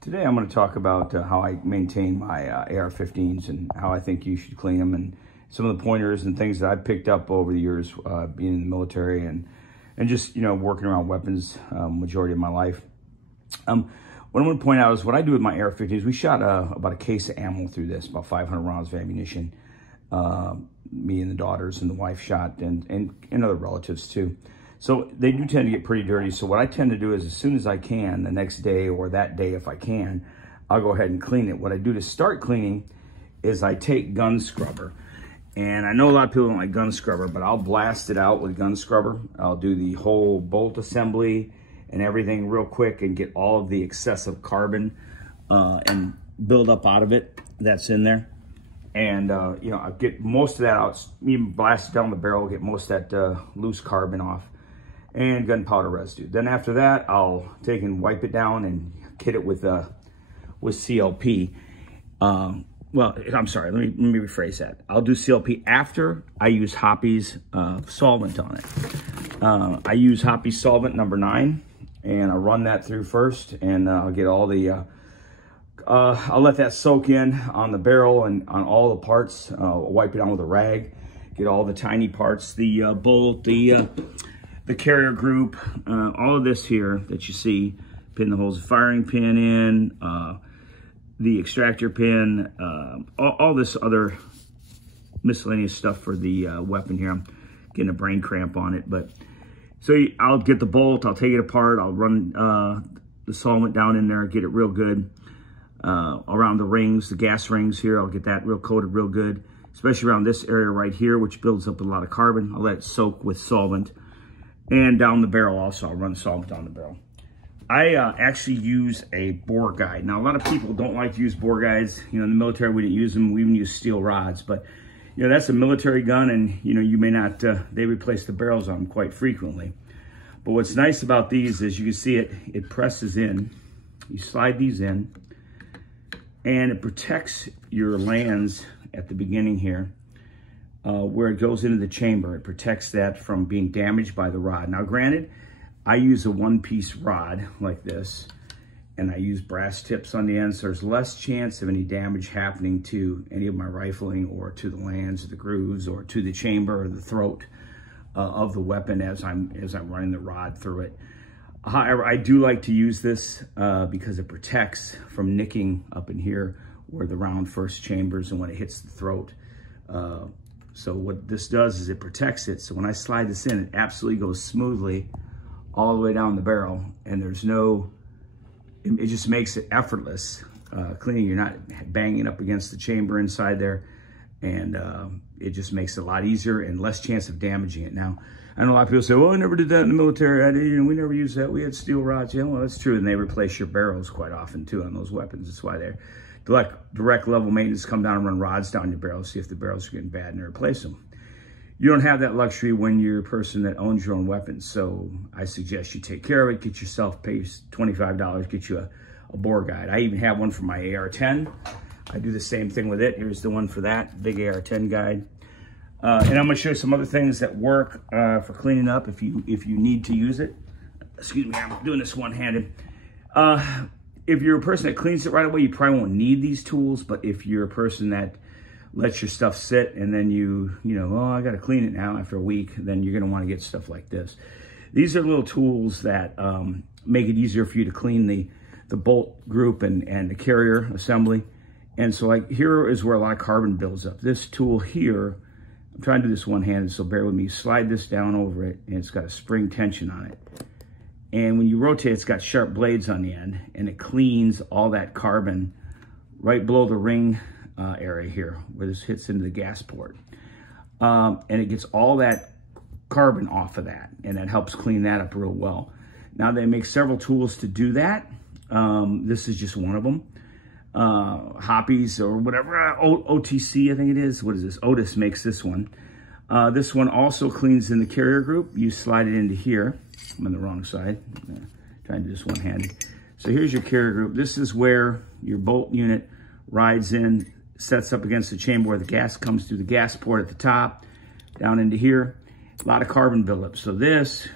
Today I'm going to talk about how I maintain my AR-15s and how I think you should clean them, and some of the pointers and things that I've picked up over the years being in the military and just, you know, working around weapons majority of my life. What I'm going to point out is what I do with my AR-15s. We shot about a case of ammo through this, about 500 rounds of ammunition. Me and the daughters and the wife shot, and other relatives too. So they do tend to get pretty dirty. So what I tend to do is, as soon as I can, the next day or that day if I can, I'll go ahead and clean it. What I do to start cleaning is I take gun scrubber. And I know a lot of people don't like gun scrubber, but I'll blast it out with gun scrubber. I'll do the whole bolt assembly and everything real quick and get all of the excessive carbon and build up out of it that's in there. And, you know, I get most of that out, even blast it down the barrel, get most of that loose carbon off, and gunpowder residue. Then after that, I'll take and wipe it down and kit it with CLP. Well, I'm sorry, let me rephrase that. I'll do CLP after I use Hoppy's solvent on it. I use Hoppy's solvent number 9, and I'll run that through first, and I'll get all the, I'll let that soak in on the barrel and on all the parts. Wipe it down with a rag, get all the tiny parts, the bolt, the carrier group, all of this here that you see, pin the holes, firing pin in, the extractor pin, all this other miscellaneous stuff for the weapon here. I'm getting a brain cramp on it, but so I'll get the bolt, I'll take it apart, I'll run the solvent down in there, get it real good around the rings, the gas rings here. I'll get that real coated real good, especially around this area right here, which builds up a lot of carbon. I'll let it soak with solvent. And down the barrel also, I'll run the solvent down the barrel. I actually use a bore guide. Now, a lot of people don't like to use bore guides. You know, in the military, we didn't use them. We even use steel rods. But, you know, that's a military gun, and, you know, you may not, they replace the barrels on them quite frequently. But what's nice about these is you can see it presses in. You slide these in, and it protects your lands at the beginning here. Where it goes into the chamber, it protects that from being damaged by the rod. Now, granted, I use a one-piece rod like this, and I use brass tips on the end, so there's less chance of any damage happening to any of my rifling or to the lands or the grooves or to the chamber or the throat of the weapon as I'm running the rod through it. However, I do like to use this because it protects from nicking up in here where the round first chambers and when it hits the throat. So what this does is it protects it. So when I slide this in, it absolutely goes smoothly all the way down the barrel, and there's no, it just makes it effortless cleaning. You're not banging up against the chamber inside there, and it just makes it a lot easier and less chance of damaging it. Now, I know a lot of people say, well, I never did that in the military. We never used that. We had steel rods. Yeah, well, that's true. And they replace your barrels quite often too on those weapons. That's why they're direct level maintenance, come down and run rods down your barrels, see if the barrels are getting bad and replace them. You don't have that luxury when you're a person that owns your own weapons. So I suggest you take care of it, get yourself, pay $25, get you a bore guide. I even have one for my AR-10. I do the same thing with it. Here's the one for that, big AR-10 guide. And I'm gonna show you some other things that work for cleaning up if you need to use it. Excuse me, I'm doing this one-handed. If you're a person that cleans it right away, you probably won't need these tools. But if you're a person that lets your stuff sit and then you know, oh, I got to clean it now after a week, then you're going to want to get stuff like this. These are little tools that make it easier for you to clean the bolt group and the carrier assembly. And so like here is where a lot of carbon builds up. This tool here, I'm trying to do this one-handed, so bear with me. Slide this down over it, and it's got a spring tension on it. And when you rotate, it's got sharp blades on the end, and it cleans all that carbon right below the ring area here, where this hits into the gas port. And it gets all that carbon off of that, and that helps clean that up real well. Now, they make several tools to do that. This is just one of them. Hoppy's or whatever, OTC, I think it is. What is this? Otis makes this one. This one also cleans in the carrier group. You slide it into here. I'm on the wrong side. Trying to do this one-handed. So here's your carrier group. This is where your bolt unit rides in, sets up against the chamber where the gas comes through the gas port at the top, down into here. A lot of carbon buildup. So this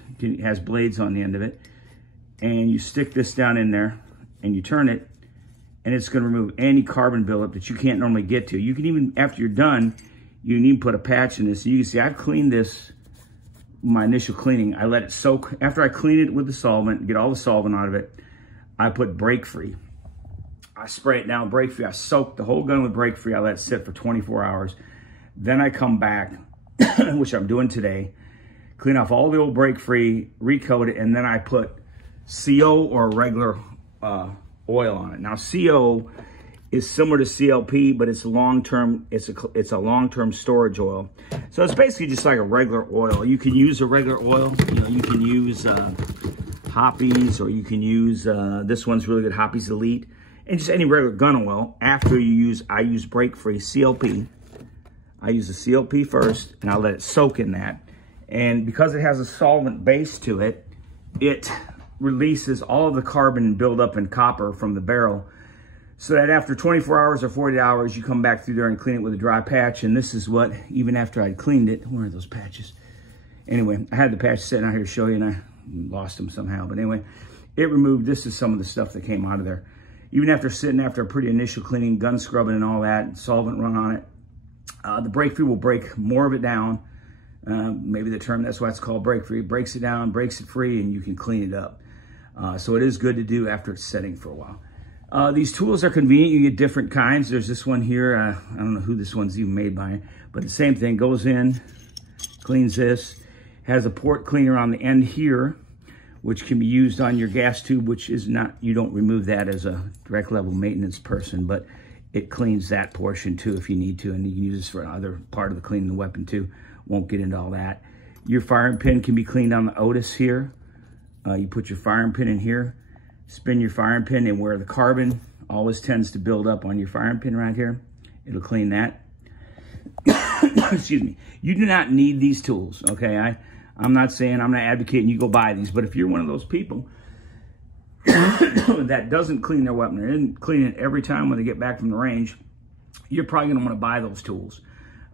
has blades on the end of it. And you stick this down in there and you turn it, and it's going to remove any carbon buildup that you can't normally get to. You can even, after you're done, you can even put a patch in this. So you can see I've cleaned this, my initial cleaning. I let it soak. After I clean it with the solvent, get all the solvent out of it, I put Break Free. I spray it down, Break Free. I soak the whole gun with Break Free. I let it sit for 24 hours. Then I come back, which I'm doing today, clean off all the old Break Free, recoat it, and then I put CO or regular oil on it. Now, CO is similar to CLP, but it's long-term. It's a long-term storage oil. So it's basically just like a regular oil. You can use a regular oil. You know, you can use Hoppe's, or you can use this one's really good, Hoppe's Elite, and just any regular gun oil. After you use, I use Break Free CLP. I use the CLP first, and I let it soak in that. And because it has a solvent base to it, it releases all of the carbon buildup in copper from the barrel, so that after 24 hours or 40 hours, you come back through there and clean it with a dry patch. And this is what, even after I'd cleaned it, where are those patches? Anyway, I had the patch sitting out here to show you, and I lost them somehow. But anyway, it removed, this is some of the stuff that came out of there. Even after sitting after a pretty initial cleaning, gun scrubbing and all that, solvent run on it, the Break Free will break more of it down. Maybe the term, that's why it's called Break Free. It breaks it down, breaks it free, and you can clean it up. So it is good to do after it's setting for a while. These tools are convenient. You get different kinds. There's this one here. I don't know who this one's even made by, but the same thing. Goes in, cleans this. Has a port cleaner on the end here, which can be used on your gas tube, which is not, you don't remove that as a direct level maintenance person, but it cleans that portion too if you need to, and you can use this for another part of the cleaning the weapon too. Won't get into all that. Your firing pin can be cleaned on the Otis here. You put your firing pin in here, spin your firing pin, and where the carbon always tends to build up on your firing pin right here, it'll clean that. Excuse me. You do not need these tools, okay? I'm not saying, I'm not advocating you go buy these, but if you're one of those people that doesn't clean their weapon, or isn't cleaning it every time when they get back from the range, you're probably gonna wanna buy those tools.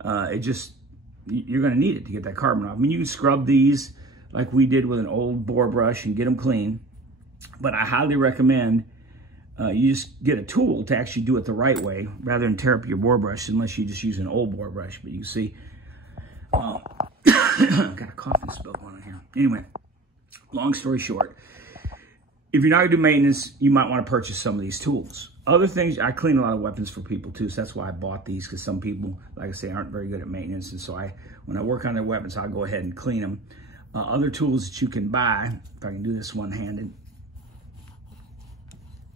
You're gonna need it to get that carbon off. I mean, you can scrub these like we did with an old bore brush and get them clean, but I highly recommend you just get a tool to actually do it the right way rather than tear up your bore brush, unless you just use an old bore brush. But you see, got a coffin spill going on here. Anyway, long story short, if you're not gonna do maintenance, you might wanna purchase some of these tools. Other things, I clean a lot of weapons for people too, so that's why I bought these, because some people, like I say, aren't very good at maintenance. And so when I work on their weapons, I'll go ahead and clean them. Other tools that you can buy, if I can do this one-handed.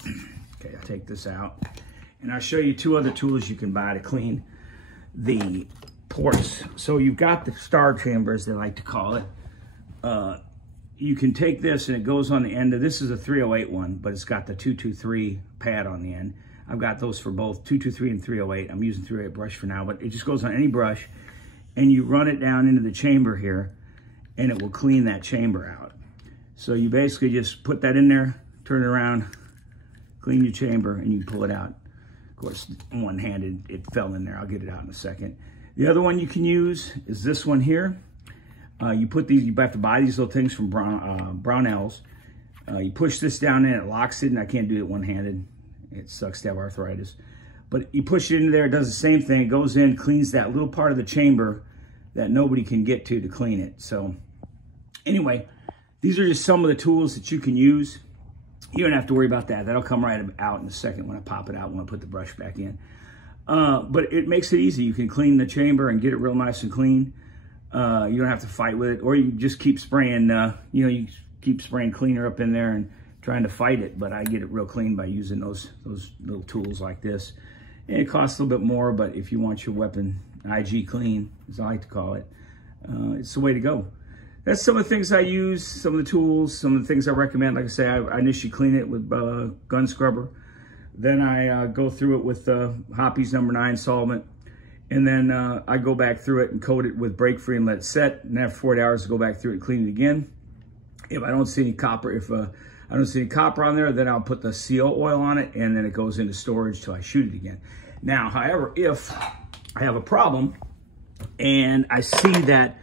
Okay, I'll take this out. And I'll show you two other tools you can buy to clean the ports. So you've got the star chamber, as they like to call it. You can take this, and it goes on the end of, this is a 308 one, but it's got the 223 pad on the end. I've got those for both 223 and 308. I'm using 308 brush for now, but it just goes on any brush, and you run it down into the chamber here, and it will clean that chamber out. So you basically just put that in there, turn it around, clean your chamber, and you pull it out. Of course, one-handed, it fell in there. I'll get it out in a second. The other one you can use is this one here. You put these, you have to buy these little things from Brownells. You push this down in, it locks it, and I can't do it one-handed. It sucks to have arthritis. But you push it into there, it does the same thing. It goes in, cleans that little part of the chamber that nobody can get to clean it. So anyway, these are just some of the tools that you can use. You don't have to worry about that. That'll come right out in a second when I pop it out, when I put the brush back in. But it makes it easy. You can clean the chamber and get it real nice and clean. You don't have to fight with it, or you just keep spraying, you keep spraying cleaner up in there and trying to fight it. But I get it real clean by using those little tools like this. And it costs a little bit more, but if you want your weapon IG clean, as I like to call it, it's the way to go. That's some of the things I use, some of the tools, some of the things I recommend. Like I say, I initially clean it with gun scrubber. Then I go through it with Hoppe's No. 9 solvent. And then I go back through it and coat it with Break Free and let it set. And after 40 hours, I go back through it and clean it again. If I don't see any copper, I don't see any copper on there, then I'll put the CO oil on it, and then it goes into storage till I shoot it again. Now, however, if I have a problem and I see that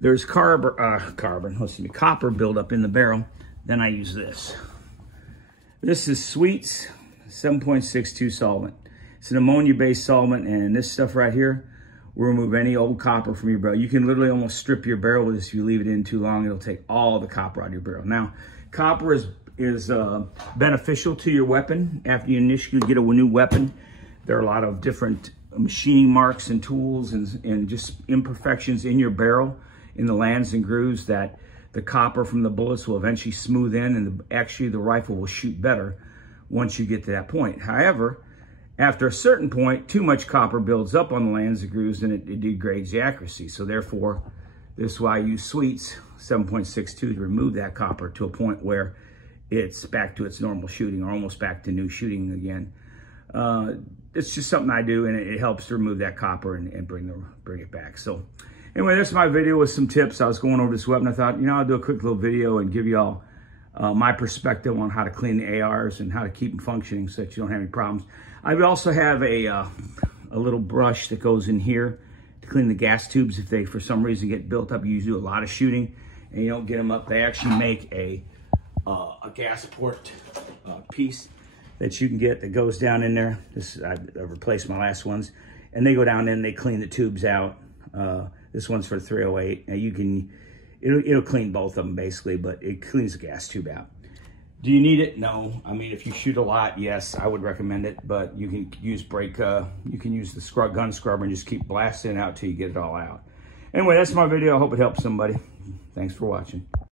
there's copper buildup in the barrel, then I use this. This is Sweets 7.62 solvent. It's an ammonia-based solvent, and this stuff right here will remove any old copper from your barrel. You can literally almost strip your barrel with this. If you leave it in too long, it'll take all the copper out of your barrel. Now, copper is beneficial to your weapon. After you initially get a new weapon, there are a lot of different machining marks and tools and just imperfections in your barrel, in the lands and grooves, that the copper from the bullets will eventually smooth in, and actually the rifle will shoot better once you get to that point. However, after a certain point, too much copper builds up on the lands and grooves, and it degrades the accuracy. So therefore, this is why I use Sweets 7.62 to remove that copper to a point where it's back to its normal shooting, or almost back to new shooting again. It's just something I do, and it helps to remove that copper and bring it back. So anyway, that's my video with some tips. I was going over this weapon. I thought, I'll do a quick little video and give you all my perspective on how to clean the ARs and how to keep them functioning so that you don't have any problems. I also have a little brush that goes in here to clean the gas tubes if they, for some reason, get built up. You do a lot of shooting and you don't get them up. They actually make a gas port piece that you can get that goes down in there. I've replaced my last ones, and they go down in and they clean the tubes out. This one's for 308. Now it'll clean both of them basically, but it cleans the gas tube out. Do you need it? No. I mean, if you shoot a lot, yes, I would recommend it, but you can use you can use the gun scrubber and just keep blasting it out till you get it all out. Anyway, that's my video. I hope it helps somebody. Thanks for watching.